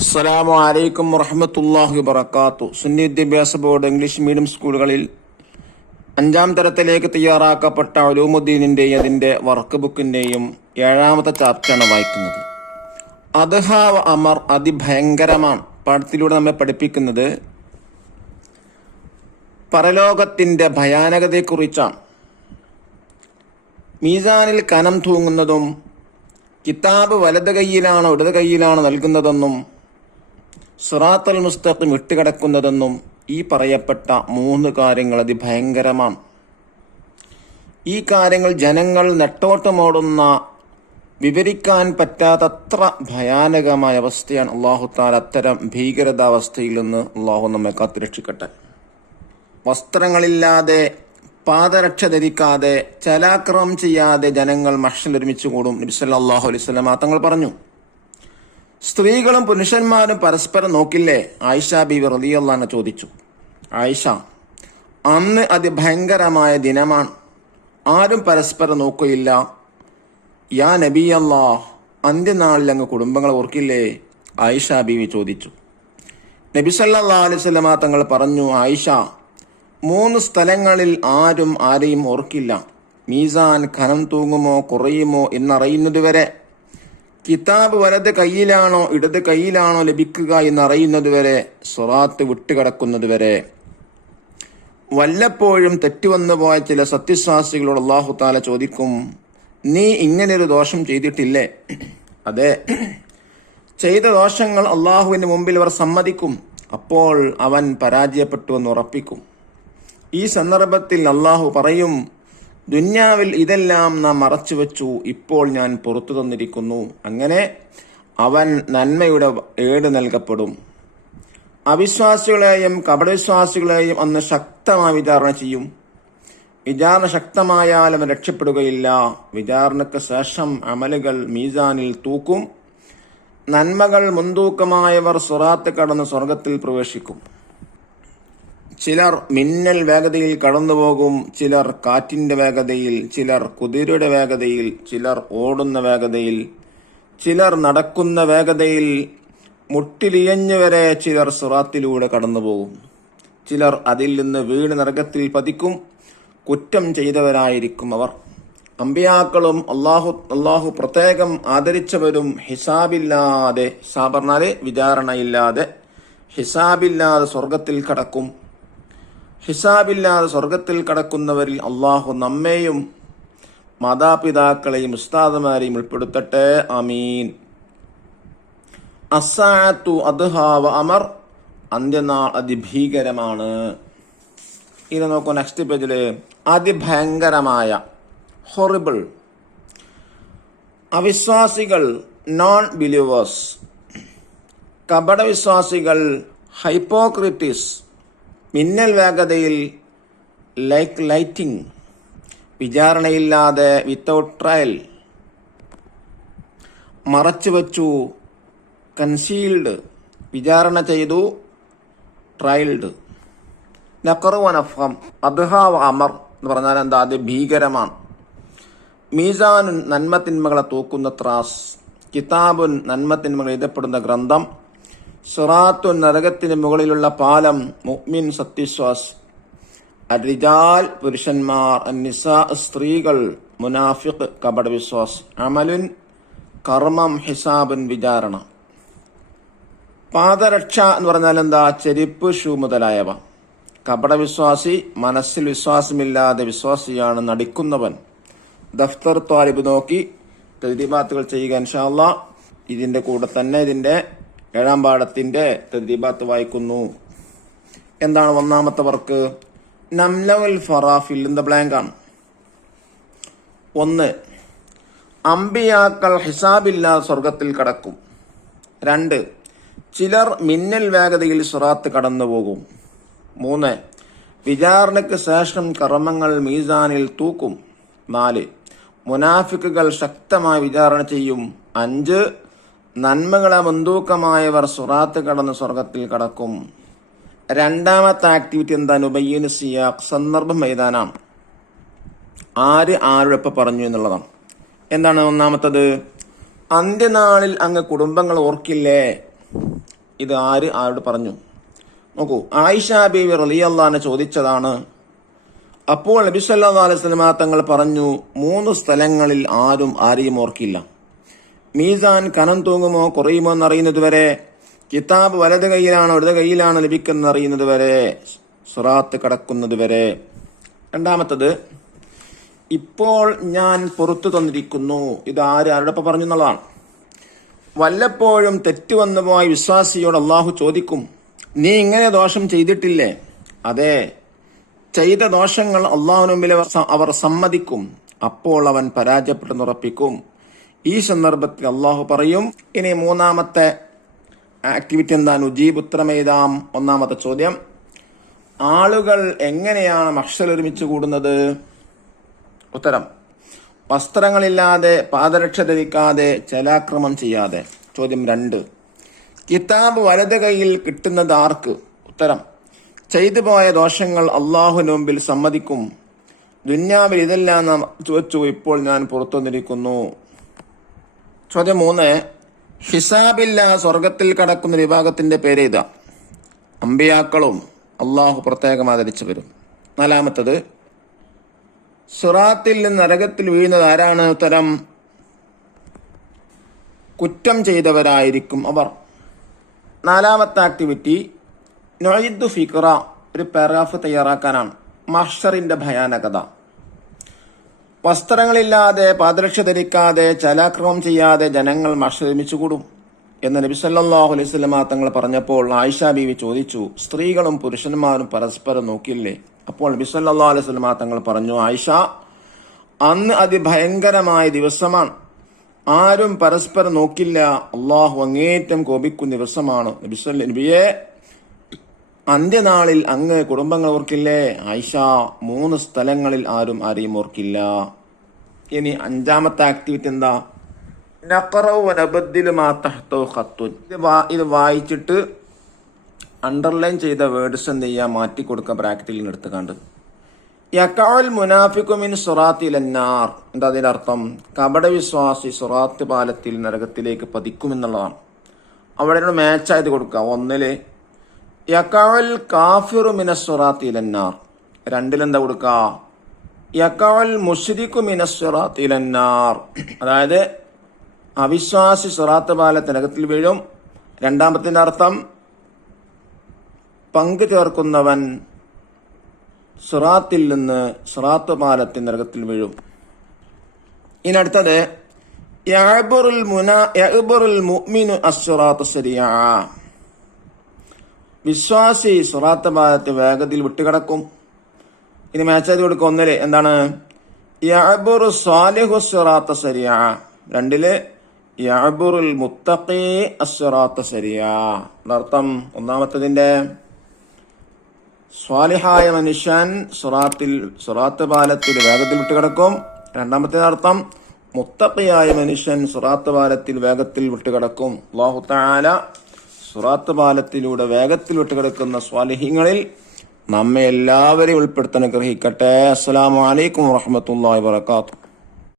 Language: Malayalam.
അസ്സലാമു അലൈക്കും വറഹ്മത്തുള്ളാഹി വബറകാതുഹു. സുന്നി വിദ്യാഭ്യാസ ബോർഡ് ഇംഗ്ലീഷ് മീഡിയം സ്കൂളുകളിൽ 5ാം തരത്തിലേക്ക് തയ്യാറാക്കപ്പെട്ട ഉലൂമുദ്ദീനിന്റെയും അതിന്റെ വർക്ക് ബുക്കിന്റെയും 7ാമത്തെ ചാപ്റ്ററാണ് വായിക്കുന്നത്. അദ്ഹ വ അമർ അതിഭയങ്കരമാണ്. പാഠത്തിലൂടെ നമ്മെ പഠിപ്പിക്കുന്നത് പരലോകത്തിന്റെ ഭയാനകതയെക്കുറിച്ചാണ്. മീസാനിൽ കനം തൂങ്ങുന്നതും കിതാബ് വലത് കൈയിലാണോ ഇടത് കൈയിലാണോ നൽകുന്നതെന്നും സിറാത്തുൽ മുസ്തഖീം വിട്ടുകിടക്കുന്നതെന്നും ഈ പറയപ്പെട്ട 3 കാര്യങ്ങൾ അതിഭയങ്കരമാണ്. ഈ കാര്യങ്ങൾ ജനങ്ങൾ നെട്ടോട്ടമോടുന്ന വിവരിക്കാൻ പറ്റാത്തത്ര ഭയാനകമായ അവസ്ഥയാണ്. അല്ലാഹു തആല അത്തരം ഭീകരതാവസ്ഥയിൽ നിന്ന് അല്ലാഹു നമ്മെ കാത്തുരക്ഷിക്കട്ടെ. വസ്ത്രങ്ങളില്ലാതെ, പാദരക്ഷ ധരിക്കാതെ, ചലാക്രമം ചെയ്യാതെ ജനങ്ങൾ മഹ്ശറിൽ ഒരുമിച്ച് കൂടും. നബി സല്ലല്ലാഹു അലൈഹി വസല്ലം തങ്ങൾ പറഞ്ഞു, സ്ത്രീകളും പുരുഷന്മാരും പരസ്പരം നോക്കില്ലേ? ആയിഷ ബീവി റളിയല്ലാഹു അൻഹ ചോദിച്ചു. ആയിഷ, അന്ന് അതിഭയങ്കരമായ ദിനമാണ്, ആരും പരസ്പരം നോക്കുകയില്ല. യാ നബി അല്ലാഹ്, അന്ത്യനാളിൽ അങ്ങ് കുടുംബങ്ങളെ ഓർക്കില്ലേ? ആയിഷ ബീവി ചോദിച്ചു. നബി സല്ലല്ലാഹു അലൈഹി വസല്ലം തങ്ങൾ പറഞ്ഞു, ആയിഷ, 3 സ്ഥലങ്ങളിൽ ആരും ആരെയും ഓർക്കില്ല. മീസാൻ കനം തൂങ്ങുമോ കുറയുമോ എന്നറിയുന്നതുവരെ, കിതാബ് വലത് കയ്യിലാണോ ഇടത് കയ്യിലാണോ ലഭിക്കുക എന്നറിയുന്നതുവരെ, സിറാത്ത് വിട്ടുകിടക്കുന്നതുവരെ. വല്ലപ്പോഴും തെറ്റുവന്നു പോയ ചില സത്യവിശ്വാസികളോട് അല്ലാഹു തആല ചോദിക്കും, നീ ഇങ്ങനെയൊരു ദോഷം ചെയ്തിട്ടില്ലേ? അതെ, ചെയ്ത ദോഷങ്ങൾ അള്ളാഹുവിന്റെ മുമ്പിൽ അവർ സമ്മതിക്കും. അപ്പോൾ അവൻ പരാജയപ്പെട്ടു എന്ന് ഉറപ്പിക്കും. ഈ സന്ദർഭത്തിൽ അള്ളാഹു പറയും, ദുന്യാവിൽ ഇതെല്ലാം നാം മറച്ചുവെച്ചു, ഇപ്പോൾ ഞാൻ പുറത്തു തന്നിരിക്കുന്നു. അങ്ങനെ അവൻ നന്മയുടെ ഏട് നൽകപ്പെടും. അവിശ്വാസികളെയും കപടവിശ്വാസികളെയും അന്ന് ശക്തമായി വിചാരണ ചെയ്യും. വിചാരണ ശക്തമായാൽ അവൻ രക്ഷപ്പെടുകയില്ല. വിചാരണയ്ക്ക് ശേഷം അമലുകൾ മീസാനിൽ തൂക്കും. നന്മകൾ മുൻതൂക്കമായവർ സിറാത്ത് കടന്ന് സ്വർഗത്തിൽ പ്രവേശിക്കും. ചിലർ മിന്നൽ വേഗതയിൽ കടന്നുപോകും, ചിലർ കാറ്റിന്റെ വേഗതയിൽ, ചിലർ കുതിരയുടെ വേഗതയിൽ, ചിലർ ഓടുന്ന വേഗതയിൽ, ചിലർ നടക്കുന്ന വേഗതയിൽ, മുട്ടിലിയഞ്ഞുവരെ ചിലർ സിറാത്തിലൂടെ കടന്നുപോകും. ചിലർ അതിൽ നിന്ന് വീണ് നരകത്തിൽ പതിക്കും. കുറ്റം ചെയ്തവരായിരിക്കും അവർ. അമ്പിയാക്കളും അള്ളാഹു പ്രത്യേകം ആദരിച്ചവരും ഹിസാബില്ലാതെ, പറഞ്ഞാല് വിചാരണയില്ലാതെ, ഹിസാബില്ലാതെ സ്വർഗത്തിൽ കടക്കും. ഹിസാബില്ലാതെ സ്വർഗത്തിൽ കടക്കുന്നവരിൽ അള്ളാഹു നമ്മെയും മാതാപിതാക്കളെയും ഉസ്താദുമാരെയും ഉൾപ്പെടുത്തട്ടെ. ആമീൻ. അസ്സാഅത്തു അദ്ഹാ വ അമർ, അന്ത്യനാൾ അതിഭീകരമാണ്. ഇത് നോക്കൂ, നെക്സ്റ്റ് പേജില് അതിഭയങ്കരമായ, ഹൊറിബിൾ. അവിശ്വാസികൾ നോൺ ബിലീവേഴ്സ്, കപടവിശ്വാസികൾ ഹൈപ്പോക്രിറ്റിസ്, മിന്നൽ വേഗതയിൽ ലൈറ്റിംഗ്, വിചാരണയില്ലാതെ വിത്തൗട്ട് ട്രയൽ, മറച്ചുവെച്ചു കൺസീൽഡ്, വിചാരണ ചെയ്തു ട്രയൽഡ്. നഖറുവനഫം അദ്ഹ വ അമർ എന്ന് പറഞ്ഞാൽ എന്താ? അത് ഭീകരമാണ്. മീസാനുൻ നന്മത്തിന്മകളെ തൂക്കുന്ന ത്രാസ്, കിതാബുൻ നന്മത്തിന്മകൾ എഴുതപ്പെടുന്ന ഗ്രന്ഥം, സിറാത്തുൻ നരകത്തിന് മുകളിലുള്ള പാലം, മുഅ്മിൻ സത്യവിശ്വാസി, അർരിജാൽ പുരുഷന്മാർ, അന്നിസാ സ്ത്രീകൾ, മുനാഫിഖ് കപടവിശ്വാസി, അമലുൻ കർമ്മം, ഹിസാബുൻ വിചാരണ. പാദരക്ഷ എന്ന് പറഞ്ഞാൽ എന്താ? ചെരുപ്പ്, ഷൂ മുതലായവ. കപടവിശ്വാസി മനസ്സിൽ വിശ്വാസമില്ലാതെ വിശ്വാസിയാണ് നടിക്കുന്നവൻ. ദഫ്തർ ത്വാലിബ് നോക്കി തദ്രീബാത്തുകൾ ചെയ്യുക ഇൻഷാ അല്ലാഹ്. ഇതിന്റെ കൂടെ തന്നെ ഇതിന്റെ 7ാം പാഠത്തിന്റെ തദ്രീബാത്ത് വായിക്കുന്നു. എന്താണ് 1ാമത്തെ വർക്ക്? നംലഉൽ ഫറാഫിൽ ഇൻ ദ ബ്ലാങ്ക് ആണ്. 1, അമ്പിയാക്കൾ ഹിസാബില്ലാതെ സ്വർഗത്തിൽ കടക്കും. 2, ചിലർ മിന്നൽ വേഗതയിൽ സിറാത്ത് കടന്നുപോകും. 3, വിചാരണയ്ക്ക് ശേഷം കർമ്മങ്ങൾ മീസാനിൽ തൂക്കും. 4, മുനാഫിക്കുകൾ ശക്തമായി വിചാരണ ചെയ്യും. 5, നന്മകളെ മുൻതൂക്കമായവർ സിറാത്ത് കടന്ന് സ്വർഗത്തിൽ കടക്കും. 2ാമത്തെ ആക്ടിവിറ്റി എന്താണ്? ഉബയ്യിനു സിയാഖ്, സന്ദർഭം എഴുതാനാണ്. ആര് ആരോടൊപ്പം പറഞ്ഞു എന്നുള്ളതാണ്. എന്താണ് 1ാമത്തത്? അന്ത്യനാളിൽ അങ്ങ് കുടുംബങ്ങൾ ഓർക്കില്ലേ? ഇത് ആരോട് പറഞ്ഞു? നോക്കൂ, ആയിഷ ബീവി റളിയല്ലാഹു അൻഹ ചോദിച്ചതാണ്. അപ്പോൾ നബി സല്ലല്ലാഹു അലൈഹി വസല്ലം തങ്ങൾ പറഞ്ഞു, 3 സ്ഥലങ്ങളിൽ ആരെയും ഓർക്കില്ല. മീസാൻ കനം തൂങ്ങുമോ കുറയുമോ എന്നറിയുന്നത് വരെ, കിതാബ് വലത് കൈയിലാണോ ഇടത് കൈയിലാണോ ലഭിക്കുന്നത് അറിയുന്നത് വരെ, സിറാത്ത് കടക്കുന്നത് വരെ. രണ്ടാമത്തത്, ഇപ്പോൾ ഞാൻ പുറത്തു തന്നിരിക്കുന്നു. ഇത് ആരോടൊപ്പം പറഞ്ഞു എന്നുള്ളതാണ്. വല്ലപ്പോഴും തെറ്റ് വന്നുപോയ വിശ്വാസിയോട് അള്ളാഹു ചോദിക്കും, നീ ഇങ്ങനെ ദോഷം ചെയ്തിട്ടില്ലേ? അതെ, ചെയ്ത ദോഷങ്ങൾ അള്ളാഹുവിന് മുമ്പിൽ അവർ സമ്മതിക്കും. അപ്പോൾ അവൻ പരാജയപ്പെട്ടെന്നുറപ്പിക്കും. ഈ സന്ദർഭത്തിൽ അള്ളാഹു പറയും. ഇനി മൂന്നാമത്തെ ആക്ടിവിറ്റി എന്താണ്? ഉജീബ്, ഉത്തരമെഴുതാം. ഒന്നാമത്തെ ചോദ്യം, ആളുകൾ എങ്ങനെയാണ് മഹ്ശറിൽ ഒരുമിച്ച് കൂടുന്നത്? ഉത്തരം, വസ്ത്രങ്ങളില്ലാതെ, പാദരക്ഷ ധരിക്കാതെ, ചലാക്രമം ചെയ്യാതെ. ചോദ്യം 2, കിതാബ് വലത് കൈയിൽ കിട്ടുന്നത് ആർക്ക്? ഉത്തരം, ചെയ്തു പോയ ദോഷങ്ങൾ അള്ളാഹുവിന് മുമ്പിൽ സമ്മതിക്കും. ദുന്യാവിൽ ഇതെല്ലാം നാം ചോദിച്ചു, ഇപ്പോൾ ഞാൻ പുറത്തു വന്നിരിക്കുന്നു. ചോദ്യം 3, ഹിസാബില്ല സ്വർഗത്തിൽ കടക്കുന്ന വിഭാഗത്തിന്റെ പേരേതാ? അമ്പിയാക്കളും അള്ളാഹു പ്രത്യേകം ആദരിച്ചവരും. നാലാമത്തത്, സിറാത്തിൽ നിന്ന് നരകത്തിൽ വീഴുന്നത് ആരാണ്? ഉത്തരം, കുറ്റം ചെയ്തവരായിരിക്കും അവർ. നാലാമത്തെ ആക്ടിവിറ്റി നൊയ്ദു ഫിക്ര, ഒരു പാരാഗ്രാഫ് തയ്യാറാക്കാനാണ്. മഹ്ശറിന്റെ ഭയാനകത. വസ്ത്രങ്ങളില്ലാതെ, പാദരക്ഷ ധരിക്കാതെ, ചലാക്രമം ചെയ്യാതെ ജനങ്ങൾ മഹ്ശറിൽ ഒരുമിച്ച് കൂടും എന്ന് നബി സല്ലല്ലാഹു അലൈഹി വസല്ലം തങ്ങൾ പറഞ്ഞപ്പോൾ ആയിഷ ബീവി ചോദിച്ചു, സ്ത്രീകളും പുരുഷന്മാരും പരസ്പരം നോക്കില്ലേ? അപ്പോൾ നബി സല്ലല്ലാഹു അലൈഹി വസല്ലം തങ്ങൾ പറഞ്ഞു, ആയിഷ, അന്ന് അതിഭയങ്കരമായ ദിവസമാണ്. ആരും പരസ്പരം നോക്കില്ല. അള്ളാഹു അങ്ങേറ്റം കോപിക്കുന്ന ദിവസമാണ്. നബിയെ, അന്ത്യനാളിൽ അങ്ങ് കുടുംബങ്ങൾ ഓർക്കില്ലേ? ആയിഷ, 3 സ്ഥലങ്ങളിൽ ആരെയും ഓർക്കില്ല. ഇനി 5ാമത്തെ ആക്ടിവിറ്റി എന്താ? നഖറഉ വനബദ്ദിലു മാ തഹ്തഹു ഖത്തുൻ. ഇത് വായിച്ചിട്ട് അണ്ടർലൈൻ ചെയ്ത വേർഡ്സ് എന്ത് ചെയ്യുക? മാറ്റി കൊടുക്കുക, ബ്രാക്കറ്റിൽ നിന്ന് എടുത്തുകൊണ്ട്. യഖഉൽ മുനാഫിഖു മിൻ സിറാത്തിൽ അന്നാർ. എന്താ അതിന്റെ അർത്ഥം? കപടവിശ്വാസി സിറാത്ത് പാലത്തിൽ നരകത്തിലേക്ക് പതിക്കുമെന്നുള്ളതാണ്. അവിടെ മാച്ചായത് കൊടുക്കുക. 1 യഖഉൽ കാഫിറു മിനസ് സിറാത്തിൽ അന്നാർ. 2 എന്താ കൊടുക്കുക? യഖഉൽ മുശ്രികു മിനസ് സിറാത്തിൽ അന്നാർ. അതായത് അവിശ്വാസി സിറാത്ത് പാലത്തിൽ നരകത്തിൽ വീഴും. 2ാമത്തിന്റെ അർത്ഥം, പങ്കു ചേർക്കുന്നവൻ സിറാത്തിൽ നിന്ന് സിറാത്ത് പാലത്തിൽ നരകത്തിൽ വീഴും. ഇനി അടുത്തത്, യഅ്ബറുൽ മുഅ്മിനു അസ്സിറാത്ത സരിഅ. വിശ്വാസി സിറാത്ത് പാലത്തിൽ വേഗത്തിൽ വിട്ടുകിടക്കും. ഇനി മാച്ച് ചെയ്ത് കൊടുക്കും. 1 എന്താണ്? യഅ്ബറു സാലിഹു സിറാത്ത സരിഅ. 2 യഅ്ബറുൽ മുത്തഖി അസ്സിറാത്ത സരിഅ. അർത്ഥം, ഒന്നാമത്തതിന്റെ സ്വാലിഹായ മനുഷ്യൻ സിറാത്ത് പാലത്തിൽ വേഗത്തിൽ വിട്ടുകിടക്കും. 2ാമത്തെ അർത്ഥം, മുത്തഖിയായ മനുഷ്യൻ സിറാത്ത് പാലത്തിൽ വേഗത്തിൽ വിട്ടുകിടക്കും. അല്ലാഹു തആല സിറാത്ത് പാലത്തിലൂടെ വേഗത്തിൽ വിട്ടുകിടക്കുന്ന സ്വാലിഹീങ്ങളിൽ നമ്മെ എല്ലാവരെയും ഉൾപ്പെടുത്താൻ ഗ്രഹിക്കട്ടെ. അസ്സലാമു അലൈക്കും വറഹ്മത്തുള്ളാഹി വബറകാതുഹു.